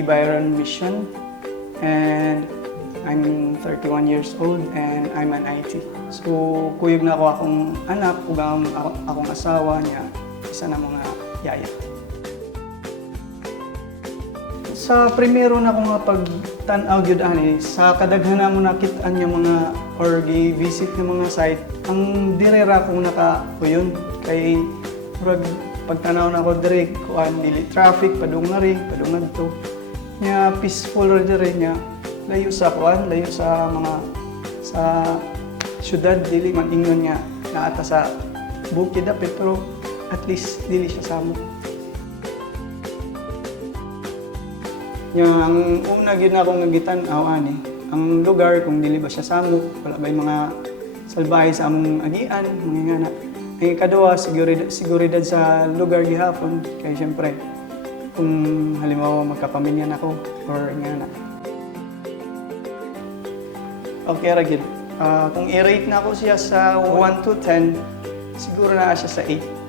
si Byron Mission, and I'm 31 years old and I'm an IT. So, kuyog na ako akong anak, ug akong asawa niya, isa na mga yaya. Sa primero na ko nga pagtan-aw gyud ani, sa kadaghanan mo nakit-an nga mga or gi-visit nga mga site, ang direra kong nakakuyon kay murag pagtanaw na ko dire kuan dili traffic padung na rin, padung ngadto. Nya peaceful ra dire nya. Layo sa kuan, layo sa mga sa syudad dili man ingon nga naata sa bukid dapit pero at least dili siya samo. Yang una gyud na akong nagitan-aw ani, ang lugar kung dili ba siya samo, wala ba mga salbahe sa among agian, mga ngana. Ang ikaduha, seguridad sa lugar gihapon kay syempre kung halimbawa magkapamilya na ako or ngana. Okay ra gyud. Kung i-rate na ako siya sa 1 to 10, siguro na siya sa 8.